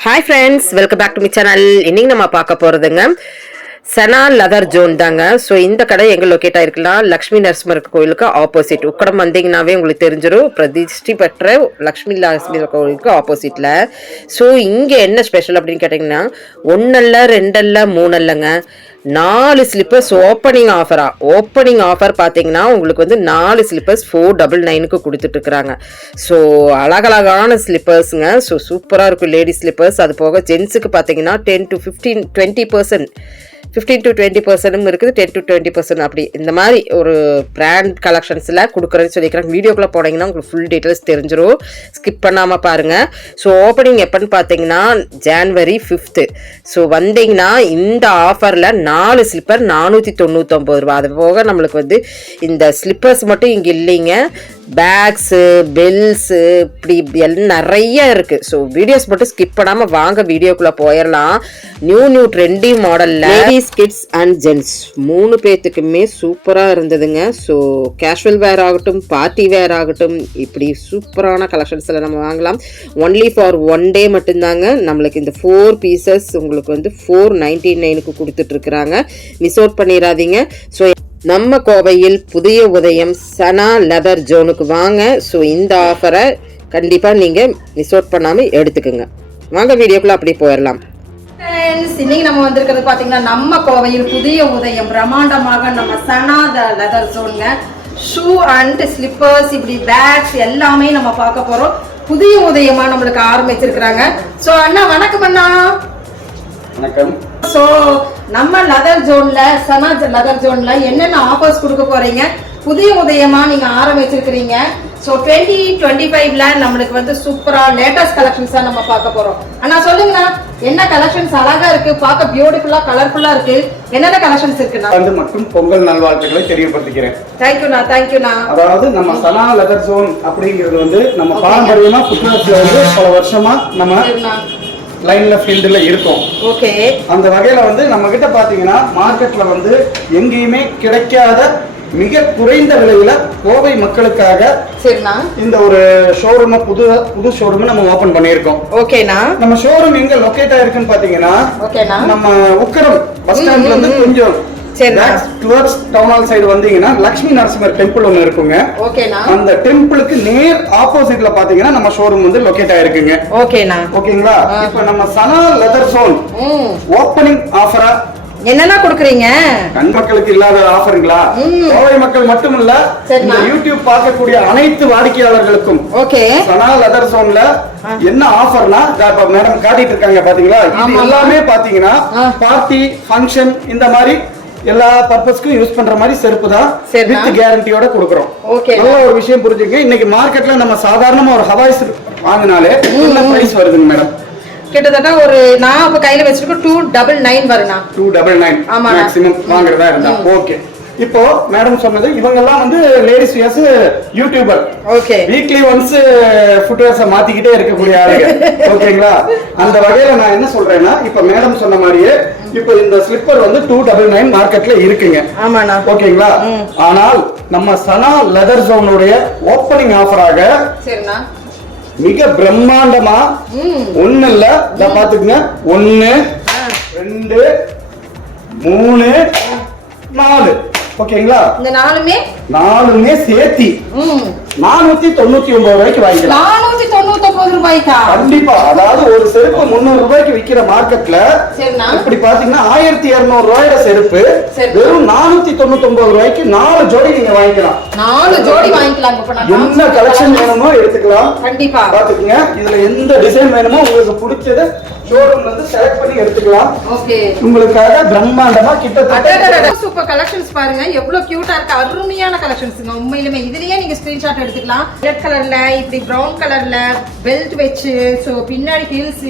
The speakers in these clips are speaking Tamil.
Hi friends welcome back to my channel இன்னைக்கு நம்ம பார்க்க போகிறதுங்க செனா லதர் ஜோன் தாங்க. ஸோ இந்த கடை எங்கே லொக்கேட் ஆயிருக்குன்னா லக்ஷ்மி நரசிம்மர் கோயிலுக்கு ஆப்போசிட் உக்கடம் வந்தீங்கன்னாவே உங்களுக்கு தெரிஞ்சிடும் பிரதிஷ்டி பெற்ற லக்ஷ்மி நரசிம்மர் கோயிலுக்கு ஆப்போசிட்டில் ஸோ இங்கே என்ன ஸ்பெஷல் அப்படின்னு கேட்டிங்கன்னா ஒன்றல்ல ரெண்டல்ல மூணல்லங்க. நாலு ஸ்லிப்பர்ஸ் ஓப்பனிங் ஆஃபரா ஓப்பனிங் ஆஃபர் பார்த்தீங்கன்னா உங்களுக்கு வந்து நாலு ஸ்லிப்பர்ஸ் ஃபோர் டபுள் நைனுக்கு கொடுத்துட்ருக்குறாங்க ஸோ அழகழகான ஸ்லிப்பர்ஸுங்க ஸோ சூப்பராக இருக்கும் லேடிஸ் ஸ்லிப்பர்ஸ் அது போக ஜென்ஸுக்கு பார்த்தீங்கன்னா ten to fifteen twenty percent fifteen to twenty பர்சன்டும் இருக்குது டென் டு டுவெண்ட்டி பர்சன்ட் அப்படி. இந்த மாதிரி ஒரு பிராண்ட் கலெக்ஷன்ஸில் கொடுக்குறேன்னு சொல்லிக்கிறேன் வீடியோக்குள்ளே போனீங்கன்னா உங்களுக்கு ஃபுல் டீட்டெயில்ஸ் தெரிஞ்சிடும் ஸ்கிப் பண்ணாமல் பாருங்கள் ஸோ ஓப்பனிங் எப்போன்னு பார்த்தீங்கன்னா ஜான்வரி ஃபிஃப்த்து ஸோ வந்தீங்கன்னா இந்த ஆஃபரில் நாலு ஸ்லிப்பர் நானூற்றி தொண்ணூற்றொம்பது ரூபா அது போக நம்மளுக்கு வந்து இந்த ஸ்லிப்பர்ஸ் மட்டும் இங்கே இல்லைங்க. பேக்ஸு பெல்ஸு இப்படி எல்லாம் நிறைய இருக்குது ஸோ வீடியோஸ் மட்டும் ஸ்கிப் பண்ணாமல் வாங்க வீடியோக்குள்ளே போயிடலாம் நியூ நியூ ட்ரெண்டி மாடலில் லேடிஸ் கிட்ஸ் அண்ட் ஜென்ஸ் மூணு பேர்த்துக்குமே சூப்பராக இருந்ததுங்க. ஸோ கேஷுவல் வேர் ஆகட்டும் பார்ட்டி வேர் ஆகட்டும் இப்படி சூப்பரான கலெக்ஷன்ஸில் நம்ம வாங்கலாம். ஒன்லி ஃபார் ஒன் டே மட்டும்தாங்க. நம்மளுக்கு இந்த ஃபோர் பீசஸ் உங்களுக்கு வந்து ஃபோர் நைன்டி நைனுக்கு கொடுத்துட்ருக்குறாங்க மிஸ் அவுட் பண்ணிடாதீங்க. ஸோ நம்ம கோவையில் புதிய உதயம் சனா லெதர் ஜோனுக்கு வாங்க. ஸோ இந்த ஆஃபரை கண்டிப்பாக நீங்கள் மிஸ் அவுட் பண்ணாமல் எடுத்துக்கோங்க. வாங்க வீடியோக்குள்ளே அப்படி போயிடலாம். இன்னைக்கு நம்ம வந்திருக்கிறது பார்த்தீங்கன்னா நம்ம கோவையில் புதிய உதயம் பிரம்மாண்டமாக நம்ம சனாத லெதர் ஜோனுங்க. ஷூ அண்ட் ஸ்லிப்பர்ஸ் இப்படி பேக்ஸ் எல்லாமே நம்ம பார்க்க போகிறோம் புதிய உதயமாக நம்மளுக்கு ஆரம்பிச்சிருக்கிறாங்க. ஸோ அண்ணா வணக்கம் அண்ணா. வணக்கம். சோ நம்ம லெதர் ஜோன்ல சனா லெதர் ஜோன்ல என்னென்ன ஆஃபர்ஸ் கொடுக்க போறீங்க? புதிய உதயமா நீங்க ஆரம்பிச்சிருக்கிறீங்க. ஸோ டுவெண்ட்டி டுவெண்ட்டி ஃபைவ்ல நம்மளுக்கு வந்து சூப்பரா லேட்டஸ்ட் கலெக்ஷன்ஸா நம்ம பார்க்க போறோம். அண்ணா சொல்லுங்கண்ணா என்ன கலெக்ஷன்ஸ் அழகா இருக்கு? பார்க்க பியூட்டிஃபுல்லா கலர்ஃபுல்லா இருக்கு. என்னென்ன கலெக்ஷன்ஸ் இருக்குண்ணா? வந்து மற்றும் பொங்கல் நல்வாழ்த்துக்களை தெரியப்படுத்திக்கிறேன். தேங்க்யூண்ணா தேங்க்யூண்ணா அதாவது நம்ம சனா லெதர் ஜோன் அப்படிங்கிறது வந்து நம்ம பாரம்பரியமா புத்துணர்ச்சியில வந்து பல வருஷமா நம்ம லைன்ல ஃபீல்டுல இருக்கோம். ஓகே அந்த வகையில வந்து நம்ம கிட்ட பாத்தீங்கன்னா மார்க்கெட்ல வந்து எங்கேயுமே கிடைக்காத மிக குறைந்த விலையில கோவை மக்களுக்காக சரிண்ணா. இந்த ஒரு ஷோரூமை புது புது ஷோரூம் நம்ம ஓபன் பண்ணியிருக்கோம். ஓகேண்ணா நம்ம ஷோரூம் எங்க லொகேட் ஆயிருக்குன்னு பாத்தீங்கன்னா நம்ம உக்கரம் பஸ் ஸ்டாண்ட்ல இருந்து கொஞ்சம். டுவர்ட்ஸ் டவுன் ஹால் சைடு வந்தீங்கன்னா லக்ஷ்மி நரசிம்மர் டெம்பிள் ஒன்று இருக்குங்க. அந்த டெம்பிளுக்கு நேர் ஆப்போசிட்ல பாத்தீங்கன்னா நம்ம ஷோரூம் வந்து லொகேட் ஆயிருக்குங்க. ஓகேண்ணா ஓகேங்களா இப்போ நம்ம சனா லெதர் ம். ஓப்பனிங் ஆஃபரா என்னென்ன கொடுக்குறீங்க? கண் மக்களுக்கு இல்லாத ஆஃபருங்களா கோவை மக்கள் மட்டும் இல்ல யூடியூப் பார்க்கக்கூடிய அனைத்து வாடிக்கையாளர்களுக்கும் ஓகே சனா லெதர் ஜோன்ல என்ன ஆஃபர்னா இப்ப மேடம் காட்டிட்டு இருக்காங்க பாத்தீங்களா? இது. எல்லாமே பாத்தீங்கன்னா. பார்ட்டி ஃபங்க்ஷன் இந்த மாதிரி எல்லா பர்பஸ்க்கும் யூஸ் பண்ற மாதிரி செருப்பு தான். வித் கேரண்டியோட கொடுக்குறோம். நல்ல ஒரு விஷயம் புரிஞ்சுங்க. இன்னைக்கு மார்க்கெட்ல நம்ம சாதாரணமா ஒரு ஹவாய்ஸ் வாங்கினாலே என்ன பிரைஸ் வருதுங்க மேடம் கிட்டத்தட்ட ஒரு நான் இப்ப கையில வச்சிருக்கோம் டூ டபுள் நைன் வருண்ணா. டூ டபுள் நைன் ஆமாண்ணா. மேக்ஸிமம் வாங்குறதா இருந்தா. ஓகே இப்போ மேடம் சொன்னது இவங்க எல்லாம் வந்து ladies wears YouTuber okay weekly once ஃபுட்வேர்ஸ மாத்திக்கிட்டே இருக்கக்கூடிய ஆளுங்க. ஓகேங்களா அந்த வகையில நான் என்ன சொல்றேன்னா இப்ப மேடம் சொன்ன மாதிரியே இப்போ இந்த ஸ்லிப்பர் வந்து டூ டபுள் நைன் மார்க்கெட்ல இருக்குங்க. ஆமாண்ணா. ஓகேங்களா? ஆனால் நம்ம சனா லெதர் ஜோனுடைய ஓப்பனிங் ஆஃபராக சரிண்ணா. மிக பிரம்மாண்டமா ஒண்ணு இல்ல இத பாத்துக்கங்க ஒண்ணு ரெண்டு மூணு நாலு. ஓகேங்களா? இந்த நாலுமே? நாலுமே சேர்த்தி நானூத்தி தொண்ணூத்தி ஒன்பது ரூபாய்க்கு வாங்கிக்கலாம். ஒன்பது ரூபாய்க்கா? கண்டிப்பா. அதாவது ஒரு செருப்பு முந்நூறு ரூபாய்க்கு விக்கிற மார்க்கெட்ல இப்படி பாத்தீங்கன்னா ஆயிரத்தி இருநூறு ரூபாயோட செருப்பு சரி. வெறும் நானூத்தி தொண்ணூத்தி ஒன்பது ரூபாய்க்கு நாலு ஜோடி நீங்க வாங்கிக்கலாம். நாலு ஜோடி வாங்கிக்கலாம் என்ன கலெக்ஷன் வேணுமோ எடுத்துக்கலாம். கண்டிப்பா. பாத்துக்கங்க. இதுல எந்த டிசைன் வேணுமோ உங்களுக்கு பிடிச்சத ஷோரூம்ல இருந்து செலக்ட் பண்ணி எடுத்துக்கலாம். ஓகே. உங்களுக்காக பிரம்மாண்டமா கிட்டத்தட்ட சூப்பர் கலெக்ஷன்ஸ் பாருங்க. எவ்வளவு கியூட்டா இருக்கு. அருமையான கலெக்ஷன்ஸ்ங்க உண்மையிலுமே இதுலயே நீங்க ஸ்கிரீன்ஷாட் எடுத்துக்கலாம். ரெட் கலர்ல இப்படி பிரவுன் கலர்ல பெல்ட் வச்சு சோ பின்னாடி ஹீல்ஸ்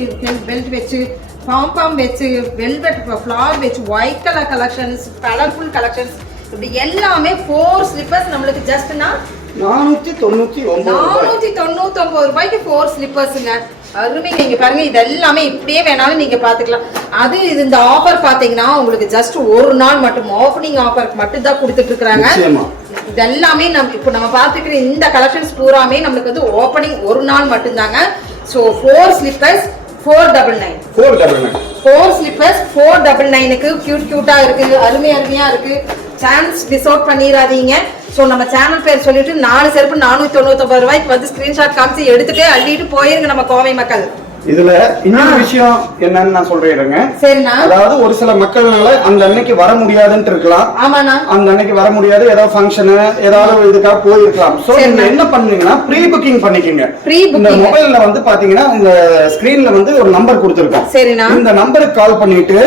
பெல்ட் வச்சு பாம்பாம் வச்சு வெல்வெட் ஃப்ளார் வச்சு white colour collections colourful collections இப்படி எல்லாமே ஃபோர் ஸ்லிப்பர்ஸ் நம்மளுக்கு ஜஸ்ட்னா நானூத்தி தொண்ணூத்தி ஒன்பது நானூத்தி தொண்ணூத்தி ஒன்பது ரூபாய்க்கு ஃபோர் ஸ்லிப்பர்ஸுங்க அருமை. நீங்க பாருங்க இது எல்லாமே இப்படியே வேணாலும் நீங்க பாத்துக்கலாம் அது இது இந்த ஆஃபர் பாத்தீங்கன்னா உங்களுக்கு ஜஸ்ட் ஒரு நாள் மட்டும் ஓப்பனிங் ஆஃபர் மட்டும் தான் கொடுத்துட்டு இருக்காங்க நிச்சயமா. இது எல்லாமே நம்ம இப்போ நம்ம பார்த்துக்கிற இந்த கலெக்ஷன்ஸ் பூராமே நம்மளுக்கு வந்து ஓப்பனிங் ஒரு நாள் மட்டும்தாங்க. So four slippers four double nine four double nine four slippers four double நைனுக்கு கியூட் கியூட்டா இருக்கு. அருமை அருமையா இருக்கு. சான்ஸ் மிஸ் அவுட் பண்ணிடாதீங்க. ஸோ நம்ம சேனல் பேர் சொல்லிட்டு நாலு செருப்பு நானூற்றி தொண்ணூத்தொன்பது ரூபாய்க்கு வந்து ஸ்க்ரீன்ஷாட் காமிச்சு எடுத்துகிட்டே அள்ளிட்டு போயிருங்க நம்ம கோவை மக்கள். இதுல இன்னொரு விஷயம் என்னன்னு நான் சொல்றேன் அதாவது ஒரு சில மக்கள்னால அந்த அன்னைக்கு வர முடியாதுன்ட்டு இருக்கலாம். அந்த அன்னைக்கு வர முடியாது ஏதாவது ஃபங்க்ஷனு ஏதாவது இதுக்காக போயிருக்கலாம். சோ நீங்க ma'am. என்ன பண்ணுவீங்கன்னா ப்ரீ புக்கிங் பண்ணிக்கங்க. இந்த மொபைல்ல வந்து பாத்தீங்கன்னா இந்த ஸ்கிரீன்ல வந்து ஒரு நம்பர் கொடுத்துருக்கோம். இந்த நம்பருக்கு கால் பண்ணிட்டு.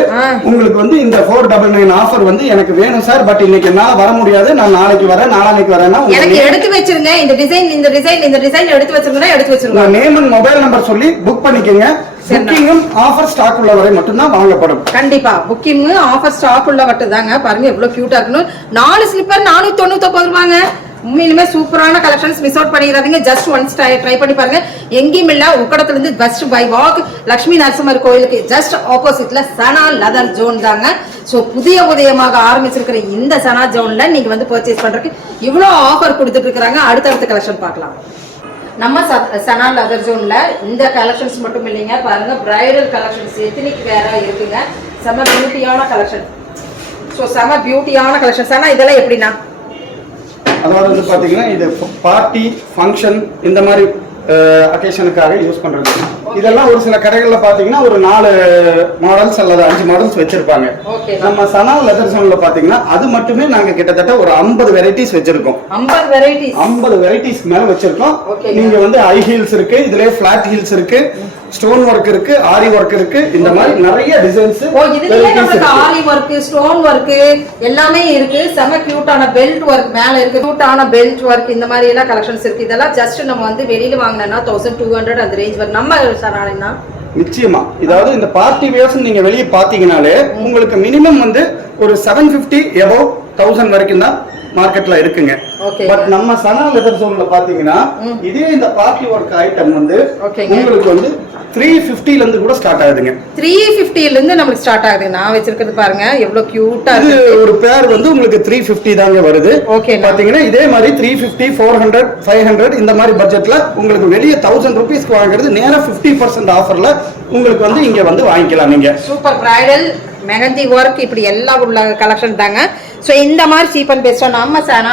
உங்களுக்கு வந்து இந்த ஃபோர் டபுள் நைன் ஆஃபர் வந்து எனக்கு வேணும் சார் பட் இன்னைக்கு என்னால வர முடியாது. நான் நாளைக்கு வரேன் நாளானைக்கு வரேன்னா எனக்கு எடுத்து வச்சிருங்க. இந்த டிசைன் இந்த டிசைன் இந்த டிசைன் எடுத்து வச்சிருங்கன்னா எடுத்து வச்சிருங்க. நேம் அண்ட் மொபைல் நம்பர் சொல்லி புக் பண்ணிக்கங்க. புக்கிங்கும் ஆஃபர் ஸ்டாக் உள்ள வரை மட்டும்தான் வாங்கப்படும். கண்டிப்பா. புக்கிங் ஆஃபர் ஸ்டாக் உள்ள வட்டுதாங்க பாருங்க எவ்வளவு கியூட்டா இருக்குன்னு. நாலு ஸ்லிப்பர் நானூத்தி தொண்ணூத்தி ஒன்பது ரூபாங்க. உண்மையிலுமே சூப்பரான கலெக்ஷன்ஸ் மிஸ் அவுட் பண்ணிடாதீங்க. ஜஸ்ட் ஒன்ஸ் ட்ரை பண்ணி பாருங்க. எங்கேயும் இல்ல உக்கடத்துல இருந்து best by walk Lakshmi Narasimhar கோயிலுக்கு ஜஸ்ட் ஆப்போசிட்ல சனா லதர் ஜோன் தாங்க. ஸோ புதிய உதயமாக ஆரம்பிச்சிருக்கிற இந்த சனா ஜோன்ல நீங்க வந்து பர்ச்சேஸ் பண்றதுக்கு இவ்வளோ ஆஃபர் கொடுத்துட்டு இருக்காங்க அடுத்தடுத்த கலெக்ஷன் பார்க்கலாம். நம்ம ச- சனா லதர் ஜோன்ல இந்த கலெக்ஷன்ஸ் மட்டும் இல்லைங்க. பாருங்க பிரைடல் கலெக்ஷன்ஸ் எத்தனைக்கு வேற இருக்குங்க. செம பியூட்டியான கலெக்ஷன் ஸோ செம பியூட்டியான கலெக்ஷன்ஸ் ஆனால் இதெல்லாம் எப்படின்னா அதாவது வந்து பார்த்தீங்கன்னா இது பார்ட்டி ஃபங்க்ஷன் இந்த மாதிரி அக்கேஷனுக்காக யூஸ் பண்றது. இதெல்லாம் ஒரு சில கடைகள்ல பாத்தீங்கன்னா ஒரு நாலு மாடல்ஸ் அல்லது அஞ்சு மாடல்ஸ் வச்சிருப்பாங்க. நம்ம சனா லெதர் ஜோன்ல பாத்தீங்கன்னா அது மட்டுமே நாங்க கிட்டத்தட்ட ஒரு 50 வெரைட்டிஸ் வச்சிருக்கோம். ஐம்பது வெரைட்டிஸ் 50 வெரைட்டிஸ் மேல வச்சிருக்கோம். Okay. நீங்க வந்து ஐ ஹீல்ஸ் இருக்கு இதுலயே ஃபிளாட் ஹீல்ஸ் இருக்கு. ஸ்டோன் ஒர்க் இருக்கு ஆரி ஒர்க் இருக்கு இந்த மாதிரி நிறைய டிசைன்ஸ் ஓ இதுலயே நம்மளுக்கு ஆரி ஒர்க் ஸ்டோன் ஒர்க் எல்லாமே இருக்கு. செம கியூட்டான பெல்ட் ஒர்க் மேல இருக்கு. கியூட்டான பெல்ட் ஒர்க் இந்த மாதிரி எல்லாம் கலெக்ஷன்ஸ் இருக்கு. இதெல்லாம் ஜஸ்ட் நம்ம வந்து வெளியில வாங்கினோம்னா தௌசண்ட் டூ ஹண்ட்ரட் அந்த ரேஞ்ச் வரும் நம்ம சரானா நிச்சயமா. இதாவது இந்த பார்ட்டி வேர்ஸ் நீங்க வெளியே பாத்தீங்கனாலே உங்களுக்கு மினிமம் வந்து ஒரு செவன் பிப்டி எபோவ் தௌசண்ட் வரைக்கும் தான் மார்க்கெட்ல இருக்குங்க. பட் நம்ம சனா லெதர் ஜோன்ல பாத்தீங்கன்னா இதே இந்த பார்ட்டி ஒர்க் ஐட்டம் வந்து. உங்களுக்கு வந்து த்ரீ பிப்டில இருந்து கூட ஸ்டார்ட் ஆகுதுங்க. த்ரீ ஃபிஃப்டில இருந்து நமக்கு ஸ்டார்ட் ஆகுது. நான் வச்சிருக்கிறது பாருங்க எவ்வளவு கியூட்டா இது ஒரு பேர் வந்து உங்களுக்கு த்ரீ பிப்டி தாங்க வருது. Ma'am. பாத்தீங்கன்னா இதே மாதிரி three fifty four hundred five hundred இந்த மாதிரி பட்ஜெட்ல உங்களுக்கு வெளியே தௌசண்ட் ருபீஸ்க்கு வாங்குறது நேரா பிப்டி பர்சன்ட் ஆஃபர்ல உங்களுக்கு வந்து இங்க வந்து வாங்கிக்கலாம் நீங்க. சூப்பர் பிரைடல் மெஹந்தி ஒர்க் இப்படி எல்லாம் உள்ள கலெக்ஷன் தாங்க. ஸோ இந்த மாதிரி சீப் அண்ட் பெஸ்ட்டாக நம்ம சனா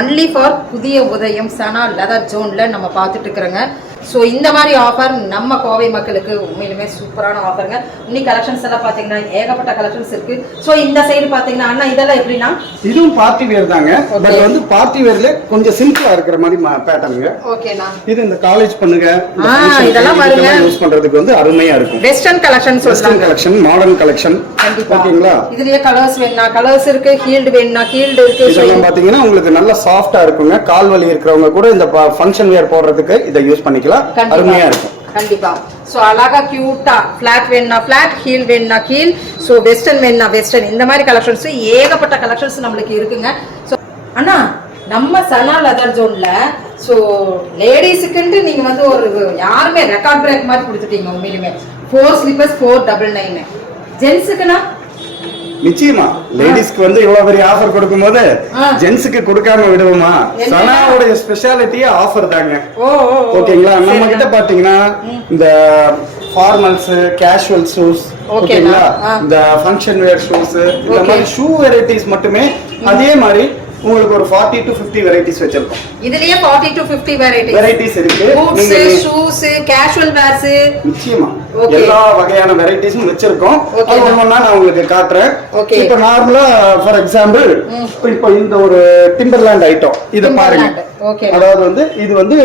ஒன்லி ஃபார் புதிய உதயம் சனா லெதர் ஜோனில் நம்ம பார்த்துட்டு இருக்கிறோங்க. ஸோ இந்த மாதிரி ஆஃபர் நம்ம கோவை மக்களுக்கு உண்மையிலுமே சூப்பரான ஆஃபருங்க இன்னி கலெக்ஷன்ஸ் எல்லாம் பார்த்தீங்கன்னா ஏகப்பட்ட கலெக்ஷன்ஸ் இருக்கு. ஸோ இந்த சைடு பார்த்தீங்கன்னா அண்ணா இதெல்லாம் எப்படின்னா? இதுவும் பார்ட்டி வேர் தாங்க. பட் வந்து பார்ட்டி வேர்ல கொஞ்சம் சிம்பிளா இருக்கிற மாதிரி பேட்டர்னுங்க ஓகேண்ணா இது இந்த காலேஜ் பண்ணுங்க. இதெல்லாம் பாருங்க. யூஸ் பண்றதுக்கு வந்து அருமையா இருக்கும். Western collection western collection modern collection ஓகேங்களா? இதுலயே கலர்ஸ் வேணும்னா கலர்ஸ் இருக்கு ஹீல்டு வேணும்னா ஹீல்டு இருக்கு. இதெல்லாம் பாத்தீங்கன்னா உங்களுக்கு நல்ல சாஃப்டா இருக்குங்க. கால் வலி இருக்கிறவங்க கூட இந்த ஃபங்க்ஷன் வேர் போடுறதுக்கு இதை யூஸ் பண்ணிக்கலாம். கண்டிப்பா. அருமையா இருக்கும். கண்டிப்பா. சோ அழகா கியூட்டா ஃபிளாட் வேணும்னா ஃபிளாட் ஹீல் வேணும்னா ஹீல் சோ வெஸ்டர்ன் வேணும்னா வெஸ்டர்ன் இந்த மாதிரி கலெக்ஷன்ஸ் ஏகப்பட்ட கலெக்ஷன்ஸ் நம்மளுக்கு இருக்குங்க. சோ அண்ணா நம்ம சனா லெதர் ஜோன்ல சோ லேடிஸுக்குன்ட்டு நீங்க வந்து ஒரு யாருமே ரெக்கார்ட் பிரேக் மாதிரி கொடுத்துட்டீங்க உண்மையிலுமே. Four slippers four double nine ஜென்ஸுக்குண்ணா நிச்சயமா லேடிஸ்க்கு வந்து இவ்வளவு பெரிய ஆஃபர் கொடுக்கும்போது ஆ. ஜென்ஸுக்கு கொடுக்காம விடுவோமா? சனாவுடைய ஸ்பெஷாலிட்டியே ஆஃபர் தாங்க. ஓகேங்களா நம்ம. கிட்ட பாத்தீங்கன்னா இந்த ஃபார்மல்ஸ் கேஷுவல் ஷூஸ். ஓகேங்களா. இந்த ஃபங்க்ஷன் வேர் ஷூஸ் இந்த. மாதிரி ஷூ வெரைட்டிஸ் மட்டுமே அதே மாதிரி உங்களுக்கு ஒரு 40 டு 50 வெரைட்டிஸ் வச்சிருக்கோம். இதுலயே 40 டு 50 வெரைட்டி வெரைட்டிஸ் இருக்கு. பூட்ஸ் ஷூஸ் கேஷுவல் வேர்ஸ் நிச்சயமா. எல்லா வகையான வெரைட்டிஸும் வச்சிருக்கோம். அது ஒவ்வொன்றா நான் உங்களுக்கு காட்டுறேன். இப்போ நார்மலா ஃபார் எக்ஸாம்பிள் இப்போ இந்த ஒரு டிம்பர்லேண்ட் ஐட்டம் இது பாருங்க. அதாவது வந்து இது வந்து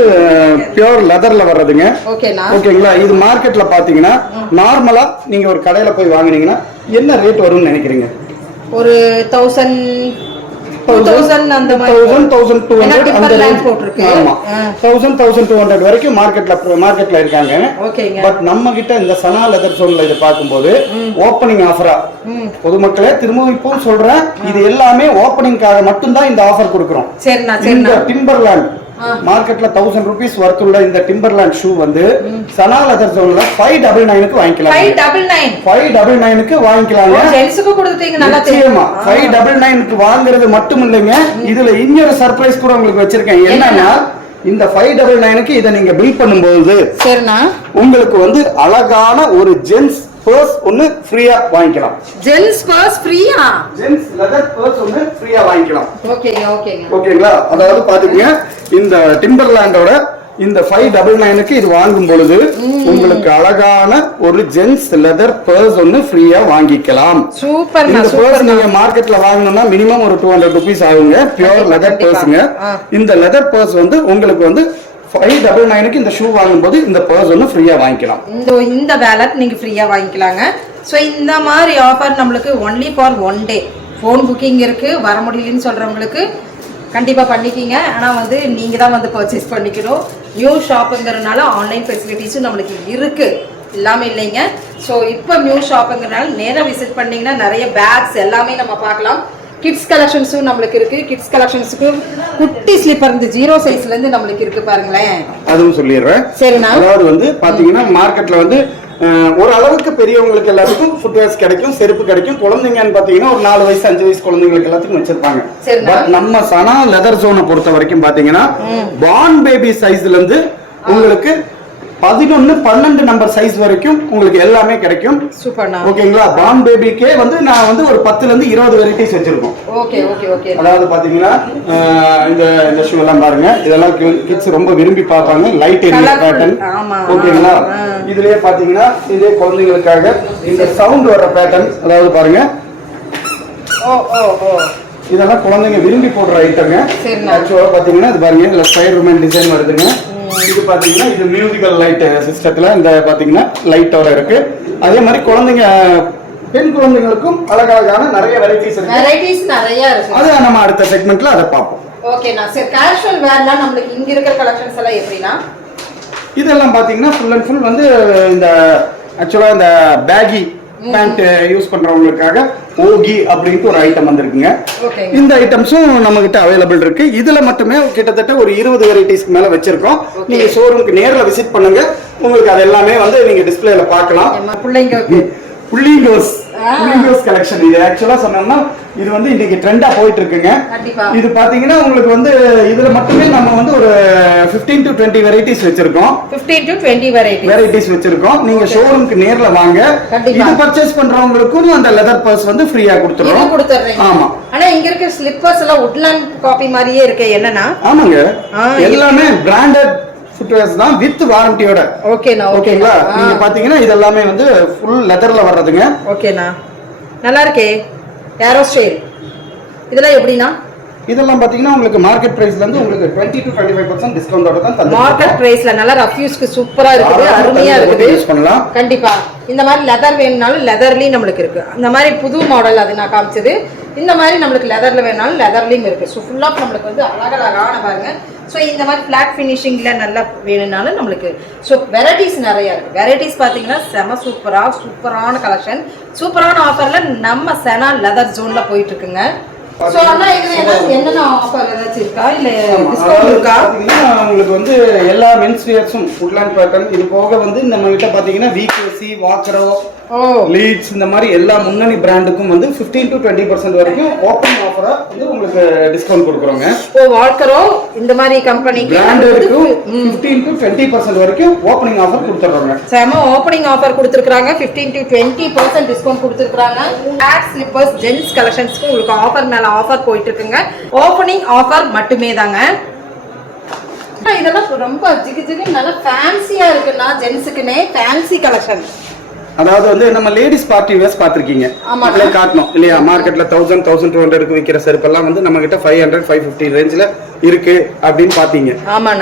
பியூர் லெதர்ல வர்றதுங்க. ஓகேங்களா இது மார்க்கெட்ல பாத்தீங்கன்னா நார்மலா நீங்க ஒரு கடையில போய் வாங்குனீங்கன்னா என்ன ரேட் வரும்னு நினைக்கிறீங்க? ஒரு தௌசண்ட் தௌசண்ட் அந்த தௌசண்ட் தௌசண்ட் டூ ஹண்ட்ரட் அந்த. தௌசண்ட் தௌசண்ட் டூ வரைக்கும் மார்க்கெட்ல மார்க்கெட்ல இருக்காங்க. பட் நம்ம கிட்ட இந்த சனா லெதர் ஜோன்ல இதை பார்க்கும்போது ஓப்பனிங் ஆஃபரா பொதுமக்களே திரும்பவும் இப்போ சொல்றேன் இது எல்லாமே ஓப்பனிங்காக மட்டும்தான் இந்த ஆஃபர் கொடுக்குறோம். இந்த டிம்பர்லேண்ட். மார்க்கெட்ல தௌசண்ட் ருபீஸ் ஒர்த் உள்ள இந்த டிம்பர்லேண்ட் ஷூ வந்து சனா லெதர் ஜோன்ல ஃபைவ் டபுள் நைனுக்கு ஃபைவ் வாங்கிக்கலாம் டபுள் நைன் ஃபைவ் டபுள் நைனுக்கு வாங்கிக்கலாங்க. ஜென்ஸுக்கு கொடுத்துட்டீங்க நல்லா தெரியும் ஃபைவ் டபுள் நைனுக்கு வாங்குறது மட்டும் இல்லைங்க. இதுல இன்னொரு சர்ப்ரைஸ் கூட உங்களுக்கு வச்சிருக்கேன். என்னன்னா இந்த ஃபைவ் டபுள் நைனுக்கு இதை நீங்க பில் பண்ணும்போது சரிண்ணா. உங்களுக்கு வந்து அழகான ஒரு ஜென்ஸ் பர்ஸ் ஒன்னு ஃப்ரீயா வாங்கிக்கலாம். ஜென்ஸ் பர்ஸ் ஃப்ரீயா ஜென்ஸ் லெதர் பர்ஸ் ஒன்னு ஃப்ரீயா வாங்கிக்கலாம். ஓகேங்க ஓகேங்க. ஓகேங்களா? அதாவது பாத்துக்கங்க இந்த டிம்பர்லாண்டோட இந்த ஃபைவ் டபுள் நைனுக்கு இது வாங்கும் பொழுது உங்களுக்கு அழகான ஒரு ஜென்ஸ் லெதர் பர்ஸ் ஒன்னு ஃப்ரீயா வாங்கிக்கலாம். சூப்பர்ண்ணா இந்த பர்ஸ் நீங்க மார்க்கெட்ல வாங்கணும்னா மினிமம் ஒரு டூ ஹண்ட்ரட் ருபீஸ் ஆகுங்க. Pure leather. பர்ஸுங்க. இந்த லெதர் பர்ஸ் வந்து உங்களுக்கு வந்து ஃபைவ் டபுள் நைனுக்கு இந்த ஷூ வாங்கும்போது இந்த பர்ஸ் ஒன்னு ஃப்ரீயாக வாங்கிக்கலாம். இந்த இந்த வேலட் நீங்கள் ஃப்ரீயாக வாங்கிக்கலாங்க. ஸோ இந்த மாதிரி ஆஃபர் நம்மளுக்கு only for one day phone booking இருக்கு வர முடியலன்னு சொல்றவங்களுக்கு கண்டிப்பாக பண்ணிக்கிங்க. ஆனால் வந்து நீங்கள் தான் வந்து பர்ச்சேஸ் பண்ணிக்கணும். நியூ ஷாப்புங்கிறதுனால ஆன்லைன் ஃபெசிலிட்டிஸும் நம்மளுக்கு இருக்குது எல்லாமே இல்லைங்க. ஸோ இப்போ நியூ ஷாப்புங்கிறனால நேராக விசிட் பண்ணிங்கன்னா நிறைய பேக்ஸ் எல்லாமே நம்ம பார்க்கலாம். கிட்ஸ் கலெக்ஷன்ஸும் நம்மளுக்கு இருக்கு. கிட்ஸ் கலெக்ஷன்ஸுக்கு குட்டி ஸ்லிப்பர் இந்த ஜீரோ சைஸ்ல இருந்து நம்மளுக்கு இருக்கு பாருங்களேன். அதுவும் சொல்லிடுறேன். சரிண்ணா அதாவது வந்து பாத்தீங்கன்னா மார்க்கெட்ல வந்து ஒரு அளவுக்கு பெரியவங்களுக்கு எல்லாத்துக்கும் ஃபுட்வேர்ஸ் கிடைக்கும் செருப்பு கிடைக்கும். குழந்தைங்கன்னு பாத்தீங்கன்னா ஒரு நாலு வயசு அஞ்சு வயசு குழந்தைங்களுக்கு எல்லாத்துக்கும் வச்சிருப்பாங்க. பட் நம்ம சனா லெதர் ஜோனை பொறுத்த வரைக்கும் பாத்தீங்கன்னா பார்ன் பேபி சைஸ்ல இருந்து உங்களுக்கு பதினொன்னு பன்னெண்டு நம்பர் சைஸ் வரைக்கும் உங்களுக்கு எல்லாமே கிடைக்கும். சூப்பர்ண்ணா. ஓகேங்களா? பார்ன் பேபிக்கே வந்து நான் வந்து ஒரு பத்துல இருந்து இருபது வெரைட்டிஸ் வச்சிருக்கோம். Okay okay okay. அதாவது பாத்தீங்கன்னா இந்த இந்த ஷூ எல்லாம் பாருங்க. இதெல்லாம் கிட்ஸ் ரொம்ப விரும்பி பார்ப்பாங்க. Light area. பேட்டர்ன் ஓகேங்களா. இதுலயே பாத்தீங்கன்னா இதே குழந்தைங்களுக்காக இந்த சவுண்ட் வர்ற பேட்டர்ன் அதாவது பாருங்க. ஓ ஓ ஓ. இதெல்லாம் குழந்தைங்க விரும்பி போடுற ஐட்டங்க சரிண்ணா. ஆக்சுவலா பாத்தீங்கன்னா இது பாருங்க. இதுல ஸ்பைடர்மேன் டிசைன் வருதுங்க. இது பாத்தீங்கன்னா இது மியூசிக்கல் லைட் சிஸ்டத்துல இந்த பாத்தீங்கன்னா லைட்டோட இருக்கு. அதே மாதிரி குழந்தைங்க பெண் குழந்தைங்களுக்கும் அழகழகான நிறைய வெரைட்டிஸ் இருக்கு. வெரைட்டிஸ் நிறைய இருக்கு. அது நம்ம அடுத்த செக்மெண்ட்ல அதை பார்ப்போம். ஓகேண்ணா சரி கேஷுவல் வேர்லாம் நம்மளுக்கு இங்க இருக்கிற கலெக்ஷன்ஸ் எல்லாம் எப்படின்னா? இதெல்லாம் பாத்தீங்கன்னா ஃபுல் அண்ட் ஃபுல் வந்து இந்த ஆக்சுவலா இந்த பேகி பேண்ட் யூஸ் பண்றவங்களுக்காக ஓகி அப்படின்ட்டு ஒரு ஐட்டம் வந்திருக்குங்க. இந்த ஐட்டம்ஸும் நம்ம கிட்ட அவைலபிள் இருக்கு. இதுல மட்டுமே கிட்டத்தட்ட ஒரு இருபது வெரைட்டிஸ்க்கு மேல வச்சிருக்கோம். நீங்க ஷோரூம்க்கு நேர்ல விசிட் பண்ணுங்க. உங்களுக்கு அது எல்லாமே வந்து நீங்க டிஸ்பிளேல பார்க்கலாம். எம்மா பிள்ளைங்க புள்ளிங்கோஸ். புள்ளிங்கோஸ் கலெக்ஷன் இது ஆக்சுவலா சொன்னோம்னா இது வந்து இன்னைக்கு ட்ரெண்டா போயிட்டு இருக்குங்க இது பாத்தீங்கன்னா உங்களுக்கு வந்து இதுல மட்டுமே நம்ம வந்து ஒரு 15 டு 20 வெரைட்டிஸ் வச்சிருக்கோம். 15 டு 20 வெரைட்டி வெரைட்டிஸ் வச்சிருக்கோம். நீங்க ஷோரூம்க்கு நேர்ல வாங்க. இது பர்ச்சேஸ் பண்றவங்களுக்கும் அந்த லெதர் பர்ஸ் வந்து ஃப்ரீயா கொடுத்துறோம். கொடுத்துறீங்க. ஆமா. ஆனா இங்க இருக்க ஸ்லிப்பர்ஸ் எல்லாம் உட்லாண்ட் காப்பி மாதிரியே இருக்கு என்னன்னா? ஆமாங்க. எல்லாமே பிராண்டட் ஃபுட்வேர்ஸ் தான் வித் வாரண்டியோட ஓகேண்ணா ஓகேங்களா நீங்க பாத்தீங்கன்னா இது எல்லாமே வந்து ஃபுல் லெதர்ல வர்றதுங்க. ஓகேண்ணா நல்லா இருக்கே. ஏரோ ஸ்டைல் இதெல்லாம் எப்படின்னா? இதெல்லாம் பாத்தீங்கன்னா உங்களுக்கு மார்க்கெட் பிரைஸ்ல இருந்து உங்களுக்கு 20 டு 25% பர்சன்ட் டிஸ்கவுண்டோட தான் மார்க்கெட் பிரைஸ்ல நல்லா ரஃப்யூஸ்க்கு சூப்பரா இருக்குது அருமையா இருக்குது. யூஸ் பண்ணலாம். கண்டிப்பா. இந்த மாதிரி லெதர் வேணும்னாலும் லெதர்லயும் நம்மளுக்கு இருக்கு. அந்த மாதிரி புது மாடல் அது நான் காமிச்சது. இந்த மாதிரி நம்மளுக்கு லெதர்ல வேணாலும் லெதர்லயும் இருக்கு. ஸோ ஃபுல்லா நம்மளுக்கு வந்து அழகழகான பாருங்க. ஸோ இந்த மாதிரி ஃப்ளாட் ஃபினிஷிங்கில் நல்லா வேணும்னாலும் நம்மளுக்கு ஸோ வெரைட்டிஸ் நிறைய இருக்குது வெரைட்டிஸ் பார்த்தீங்கன்னா செம சூப்பராக சூப்பரான கலெக்ஷன் சூப்பரான ஆஃபரில் நம்ம செனா லெதர் ஜோனில் போயிட்டுருக்குங்க அண்ணா என்னென்ன ஆஃபர் ஏதாச்சும் இருக்கா? இல்ல டிஸ்கவுண்ட் இருக்கா? உங்களுக்கு வந்து எல்லா மென்ஸ் வியர்ஸும் உட்லாண்ட் பேட்டர்ன் இது போக வந்து நம்ம கிட்ட பாத்தீங்கன்னா விகேசி வாக்கரோ லீட்ஸ் இந்த மாதிரி எல்லா முன்னணி பிராண்டுக்கும் வந்து 15 டு 20% பர்சன்ட் வரைக்கும் ஓப்பன் ஆஃபரா வந்து உங்களுக்கு டிஸ்கவுண்ட் கொடுக்குறோங்க. ஓ வால்கரோ இந்த மாதிரி கம்பெனிக்கு பிராண்டடுக்கும் 15 டு 20% பர்சன்ட் வரைக்கும் ஓப்பனிங் ஆஃபர் கொடுத்துட்றோங்க. செம ஓப்பனிங் ஆஃபர் கொடுத்துருக்காங்க 15 டு டுவெண்ட்டி பர்சன்ட் டிஸ்கவுண்ட் கொடுத்துருக்காங்க ஸ்லிப்பர்ஸ் ஜென்ஸ் கலெக்ஷன்ஸ்க்கு உங்களுக்கு ஆஃபர் மேல ஆஃபர் போயிட்டு இருக்குங்க ஓப்பனிங் ஆஃபர் மட்டுமே தாங்க இதெல்லாம் ரொம்ப ஜிகு ஜிகு நல்லா ஃபேன்சியா இருக்குன்னா ஜென்ஸுக்குனே ஃபேன்சி கலெக்ஷன் அதாவது வந்து நம்ம லேடிஸ் பார்ட்டி வேர்ஸ் பார்த்திருக்கீங்க. அதுல காட்டணும் இல்லையா? மார்க்கெட்ல தௌசண்ட் தௌசண்ட் டூ ஹண்ட்ரட்க்கு விற்கிற செருப்பெல்லாம் வந்து நம்ம கிட்ட ஃபைவ் ஹண்ட்ரட் ஃபைவ் ஃபிஃப்டி ரேஞ்சில் இருக்கு அப்படின்னு பாத்தீங்க.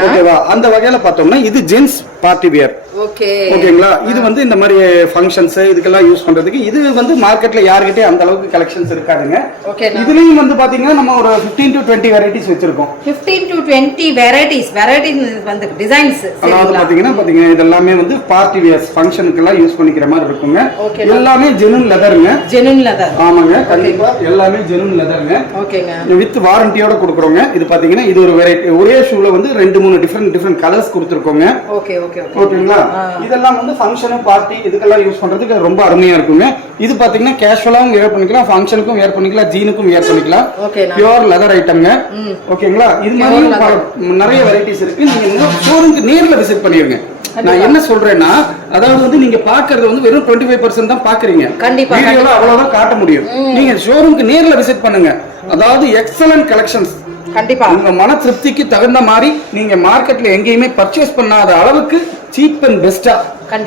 ஓகேவா? அந்த வகையில பார்த்தோம்னா இது ஜென்ஸ் பார்ட்டி வியர் ஓகே. ஓகேங்களா? இது வந்து இந்த மாதிரி ஃபங்க்ஷன்ஸ் இதுக்கெல்லாம் யூஸ் பண்றதுக்கு இது வந்து மார்க்கெட்ல யார்கிட்டயும் அந்த அளவுக்கு கலெக்ஷன்ஸ் இருக்காதுங்க. இதுலயும் வந்து பாத்தீங்கன்னா நம்ம ஒரு 15 டு டுவெண்ட்டி வெரைட்டிஸ் வச்சிருக்கோம். 15 டு டுவெண்ட்டி வெரைட்டிஸ் வெரைட்டிஸ் வந்து டிசைன்ஸ் அதாவது பாத்தீங்கன்னா பாத்தீங்கன்னா இது எல்லாமே வந்து பார்ட்டி வியர்ஸ் ஃபங்க்ஷனுக்கு எல்லாம் யூஸ் பண்ணிக்கிற மாதிரி இருக்குங்க. எல்லாமே ஜெனுன் லெதருங்க ஜெனுன் லெதர் ஆமாங்க கண்டிப்பா எல்லாமே ஜெனுன் லெதருங்க ஓகேங்க. வித் வாரண்டியோட கொடுக்குறோங்க. இது பாத்தீங்கன்னா இது ஒரு வெரைட்டி ஒரே ஷூல வந்து ரெண்டு மூணு டிஃப்ரெண்ட் டிஃப்ரெண்ட் கலர்ஸ் கொடுத்துருக்கோங்க. ஓகே ஓகே ஓகே ஓகேங்களா இதெல்லாம் வந்து ஃபங்க்ஷனு பார்ட்டி இதுக்கெல்லாம் யூஸ் பண்றதுக்கு ரொம்ப அருமையா இருக்குங்க. இது பாத்தீங்கன்னா கேஷுவலாவும் வேர் பண்ணிக்கலாம் ஃபங்க்ஷனுக்கும் வேர் பண்ணிக்கலாம் ஜீனுக்கும் வேர் பண்ணிக்கலாம். பியூர் லெதர் ஐட்டம்ங்க ஓகேங்களா இது மாதிரி நிறைய வெரைட்டிஸ் இருக்கு. நீங்க ஷோரூம்க்கு நேர்ல விசிட் பண்ணிருங்க. நான் என்ன சொல்றேன்னா அதாவது வந்து நீங்க பாக்குறது வந்து வெறும் டுவெண்ட்டி ஃபைவ் பர்சன்ட் தான் பாக்குறீங்க. கண்டிப்பா, வீடியோல அவ்வளவுதான் காட்ட முடியும். நீங்க ஷோரூம்க்கு நேர்ல விசிட் பண்ணுங்க. அதாவது எக்ஸலன்ட் கலெக்ஷன்ஸ் கண்டிப்பா. உங்க மன திருப்திக்கு தகுந்த மாதிரி நீங்க மார்க்கெட்ல எங்கேயுமே பர்ச்சேஸ் பண்ணாத அளவுக்கு சீப் அண்ட் பெஸ்டா.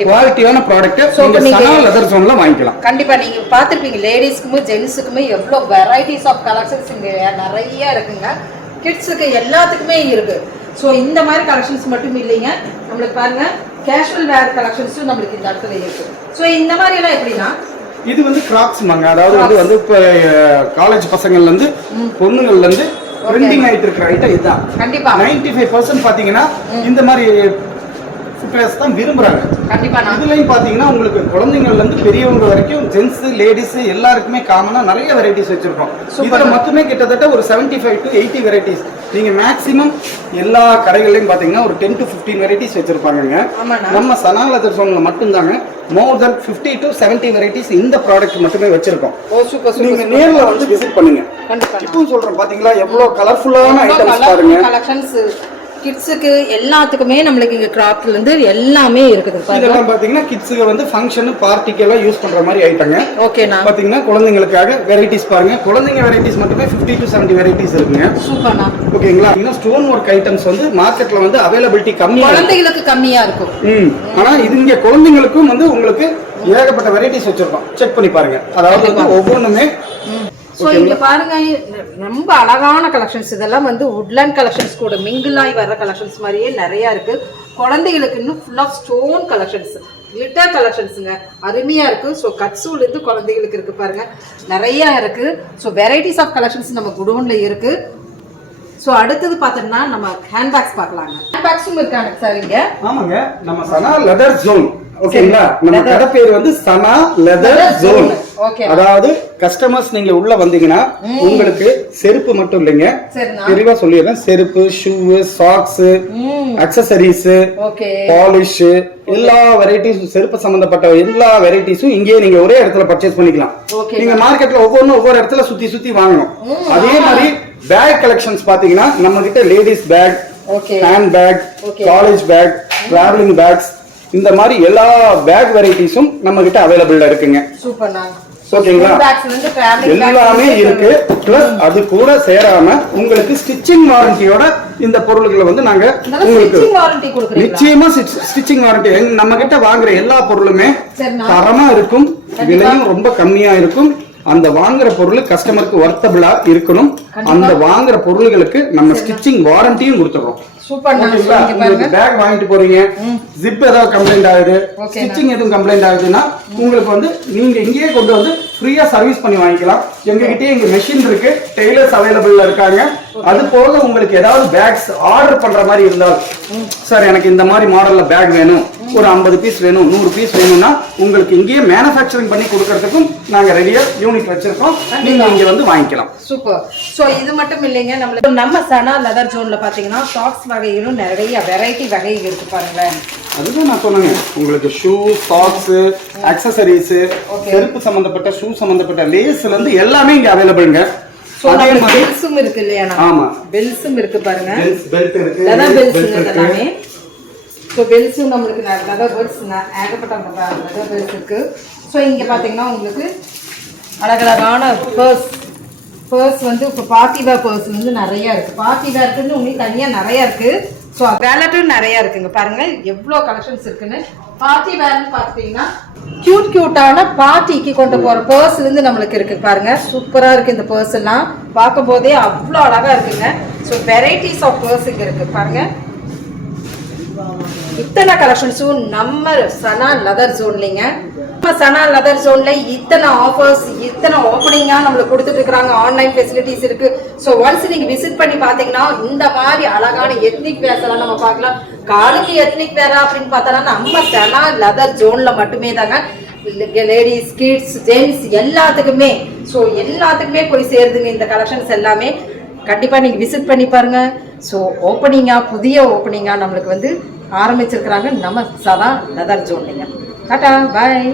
குவாலிட்டியான ப்ராடக்ட் நீங்க சனா லெதர் ஜோன்ல வாங்கிக்கலாம். கண்டிப்பா நீங்க பார்த்திருப்பீங்க லேடிஸ்க்குமே ஜென்ஸுக்குமே எவ்வளோ வெரைட்டிஸ் ஆஃப் கலெக்ஷன்ஸ் இங்க நிறைய இருக்குங்க. கிட்ஸுக்கு எல்லாத்துக்குமே இருக்கு. ஸோ இந்த மாதிரி கலெக்ஷன்ஸ் மட்டும் இல்லைங்க. நம்மளுக்கு பாருங்க கேஷுவல் வேர் கலெக்ஷன்ஸும் நம்மளுக்கு இந்த இடத்துல இருக்கு. ஸோ இந்த மாதிரி எல்லாம் எப்படின்னா இது வந்து கிராக்ஸ் மாங்க அதாவது வந்து வந்து இப்ப காலேஜ் பசங்கள்ல இருந்து பொண்ணுங்கள்ல இருந்து ட்ரெண்டிங் ஆயிட்டு இருக்கிற ஐட்டம் இதுதான். கண்டிப்பா. நைன்டி ஃபைவ் பர்சன்ட் பாத்தீங்கன்னா இந்த மாதிரி ஃபுட்வேர்ஸ் தான் விரும்புறாங்க. கண்டிப்பா இதுலயும் பாத்தீங்கன்னா உங்களுக்கு குழந்தைங்கள்ல இருந்து பெரியவங்க வரைக்கும் ஜென்ஸ் லேடிஸ் எல்லாருக்குமே காமனா நிறைய வெரைட்டிஸ் வச்சிருக்கோம். இதுல மட்டுமே கிட்டத்தட்ட ஒரு 75 ஃபைவ் டு எயிட்டி வெரைட்டிஸ் நீங்க மேக்ஸிமம் எல்லா கடைகள்லயும் பாத்தீங்கன்னா ஒரு டென் டு 15 வெரைட்டிஸ் வச்சிருப்பாங்கங்க. ஆமாண்ணா. நம்ம சனா லெதர் ஜோன்ல மட்டும்தாங்க மோர் தென் 50 டு 70 வெரைட்டிஸ் இந்த ப்ராடக்ட் மட்டுமே வச்சிருக்கோம். நீங்க நேர்ல வந்து விசிட் பண்ணுங்க. இப்பவும் சொல்றேன் பாத்தீங்களா? எவ்வளவு கலர்ஃபுல்லான ஐட்டம்ஸ் பாருங்க. கிட்ஸுக்கு எல்லாத்துக்குமே நம்மளுக்கு இங்க கிராப்ல இருந்து எல்லாமே இருக்குது. இதெல்லாம் பாத்தீங்கன்னா கிட்ஸுக்கு வந்து ஃபங்க்ஷன் பார்ட்டிக்கு எல்லாம் யூஸ் பண்ற மாதிரி ஐட்டங்க ஓகேண்ணா பாத்தீங்கன்னா குழந்தைங்களுக்காக வெரைட்டிஸ் பாருங்க. குழந்தைங்க வெரைட்டிஸ் மட்டுமே 50 டு 70 வெரைட்டிஸ் இருக்குங்க. சூப்பர்ண்ணா ஓகேங்களா இன்னும் ஸ்டோன் ஒர்க் ஐட்டம்ஸ் வந்து மார்க்கெட்ல வந்து அவைலபிலிட்டி கம்மியா இருக்கு குழந்தைகளுக்கு கம்மியா இருக்கும். ம். ஆனா இது இங்க குழந்தைங்களுக்கும் வந்து உங்களுக்கு ஏகப்பட்ட வெரைட்டிஸ் வச்சிருக்கோம். செக் பண்ணி பாருங்க. அதாவது வந்து ஒவ்வொன்றுமே ஸோ இங்க பாருங்க ரொம்ப அழகான கலெக்ஷன்ஸ் இதெல்லாம் வந்து உட்லேண்ட் கலெக்ஷன்ஸ் கூட மிங்கிள் ஆகி வர்ற கலெக்ஷன்ஸ் மாதிரியே நிறைய இருக்கு. குழந்தைகளுக்கு இன்னும் full of stone collections glitter கலெக்ஷன்ஸுங்க அருமையா இருக்கு. ஸோ கட்ஸூல இருந்து குழந்தைகளுக்கு இருக்கு பாருங்க. நிறைய இருக்கு. ஸோ வெரைட்டிஸ் ஆஃப் கலெக்ஷன்ஸ் நம்ம குடோன்ல இருக்கு. ஸோ அடுத்தது பார்த்தோம்னா நம்ம ஹேண்ட்பேக்ஸ் பார்க்கலாங்க. ஹேண்ட்பேக்ஸும் இருக்காங்க சார் இங்க. ஆமாங்க நம்ம சனா லெதர் ஜோன் ஓகேங்களா நம்ம. கடை பேர் வந்து சனா லெதர் ஜோன். அதாவது கஸ்டமர்ஸ் நீங்க உள்ள வந்தீங்கன்னா உங்களுக்கு செருப்பு மட்டும் இல்லைங்க. தெளிவா சொல்லிடுறேன். செருப்பு ஷூ சாக்ஸ் அக்சசரிஸ் பாலிஷ் எல்லா வெரைட்டிஸ் செருப்பு சம்பந்தப்பட்ட எல்லா வெரைட்டிஸும் இங்கேயே நீங்க ஒரே இடத்துல பர்ச்சேஸ் பண்ணிக்கலாம். நீங்க மார்க்கெட்ல ஒவ்வொன்றும் ஒவ்வொரு இடத்துல சுத்தி சுத்தி வாங்கணும். அதே மாதிரி பேக் கலெக்ஷன்ஸ் பாத்தீங்கன்னா நம்ம கிட்ட ladies bag. Hand bag. College bag travelling bags இந்த மாதிரி எல்லா பேக் வெரைட்டிஸும் நம்ம கிட்ட அவைலபிள்ல இருக்குங்க ஓகேங்களா எல்லாமே இருக்கு. பிளஸ் அது கூட சேராம உங்களுக்கு ஸ்டிச்சிங் வாரண்டியோட இந்த பொருள்களை வந்து நாங்க உங்களுக்கு நிச்சயமா ஸ்டிச்சிங் வாரண்டி நம்ம கிட்ட வாங்குற எல்லா பொருளுமே. தரமா இருக்கும். விலையும் ரொம்ப கம்மியா இருக்கும். அந்த வாங்குற பொருள் கஸ்டமருக்கு ஒர்த்தபிளா இருக்கணும். அந்த வாங்குற பொருள்களுக்கு நம்ம ஸ்டிச்சிங் வாரண்டியும் கொடுத்துறோம் பாருங்க உங்களுக்கு பேக் வாங்கிட்டு போறீங்க. ஜிப் ஏதாவது கம்ப்ளைண்ட் ஆகுது. ஸ்டிச்சிங் எதுவும் கம்ப்ளைண்ட் ஆகுதுன்னா உங்களுக்கு வந்து நீங்க இங்கேயே கொண்டு வந்து ஃப்ரீயா சர்வீஸ் பண்ணி வாங்கிக்கலாம். எங்க கிட்டயே இங்க மெஷின் இருக்கு டெய்லர்ஸ் அவைலபிள்ல இருக்காங்க. அது போக உங்களுக்கு ஏதாவது பேக்ஸ் ஆர்டர் பண்ற மாதிரி இருந்தால் சார் எனக்கு இந்த மாதிரி மாடல்ல பேக் வேணும். ஒரு 50 பீஸ் வேணும் நூறு பீஸ் வேணும்னா உங்களுக்கு இங்கேயே மேனுஃபேக்சரிங் பண்ணி கொடுக்கறதுக்கும் நாங்க ரெடியா யூனிட் வச்சிருக்கோம். நீங்க இங்க வந்து வாங்கிக்கலாம். சூப்பர் சோ இது மட்டும் இல்லைங்க நம்மளுக்கு நம்ம சனா லெதர் ஜோன்ல பாத்தீங்கன்னா சாக்ஸ் வகையிலும் நிறைய வெரைட்டி வகை இருக்கு பாருங்களேன். அதுதான் நான் சொன்னேங்க உங்களுக்கு ஷூ சாக்ஸ் அக்சசரிஸ் செருப்பு சம்பந்தப்பட்ட ஷூ சம்பந்தப்பட்ட லேஸ்ல இருந்து எல்லாமே இங்க அவைலபிள்ங்க பெல்ஸும் இருக்கு இல்லையா ஆமா. பெல்ஸும் இருக்கு பாருங்க. பெல்ட் இருக்கு லெதர் belt பெல்ஸ் இருக்கு. எல்லாமே ஸோ பெல்ஸும் நம்மளுக்கு நிறைய பெல்ஸ் ஏகப்பட்ட நிறைய பெல்ஸ் இருக்குது ஸோ இங்கே பார்த்தீங்கன்னா உங்களுக்கு அழகழகான பேர்ஸ் பர்ஸ் வந்து இப்போ பார்ட்டி வேர் பர்ஸ் வந்து நிறையா இருக்குது பார்ட்டி வேர்க்குன்னு உங்களுக்கு தனியாக நிறையா இருக்குது ஸோ வேலட்டும் நிறையா இருக்குங்க. பாருங்கள் எவ்வளோ கலெக்ஷன்ஸ் இருக்குன்னு. பார்ட்டி வேர்னு பார்த்தீங்கன்னா க்யூட் க்யூட்டான பார்ட்டிக்கு கொண்டு போகிற பர்ஸ்லேருந்து நம்மளுக்கு இருக்குது பாருங்கள் சூப்பராக இருக்குது இந்த பர்ஸ் எல்லாம். பார்க்கும் போதே அவ்வளோ அழகாக இருக்குங்க. ஸோ வெரைட்டிஸ் ஆஃப் பர்ஸ் இங்கே இருக்குது பாருங்கள் இத்தனை கலெக்ஷன்ஸும் நம்ம சனா லெதர் ஜோன்லிங்க நம்ம சனா லெதர் ஜோன்ல இத்தனை ஆஃபர்ஸ் இத்தனை ஓப்பனிங்காக நம்மளுக்கு கொடுத்துட்டு இருக்காங்க ஆன்லைன் ஃபெசிலிட்டிஸ் இருக்கு. ஸோ ஒன்ஸ் நீங்க விசிட் பண்ணி பாத்தீங்கன்னா இந்த மாதிரி அழகான எத்னிக் வேர்ஸ் நம்ம பார்க்கலாம். காலுக்கு எத்னிக் வேற அப்படின்னு பார்த்தோம்னா நம்ம சனா லெதர் ஜோன்ல மட்டுமே தாங்க. லேடிஸ் கிட்ஸ் ஜென்ஸ் எல்லாத்துக்குமே. ஸோ எல்லாத்துக்குமே போய் சேருதுங்க இந்த கலெக்ஷன்ஸ் எல்லாமே. கண்டிப்பா நீங்க விசிட் பண்ணி பாருங்க. ஸோ ஓப்பனிங்காக புதிய ஓப்பனிங்காக நம்மளுக்கு வந்து ஆரம்பிச்சிருக்கிறாங்க. நம்ம சதா லெதர் ஜோன்லிங்க டாட்டா பாய்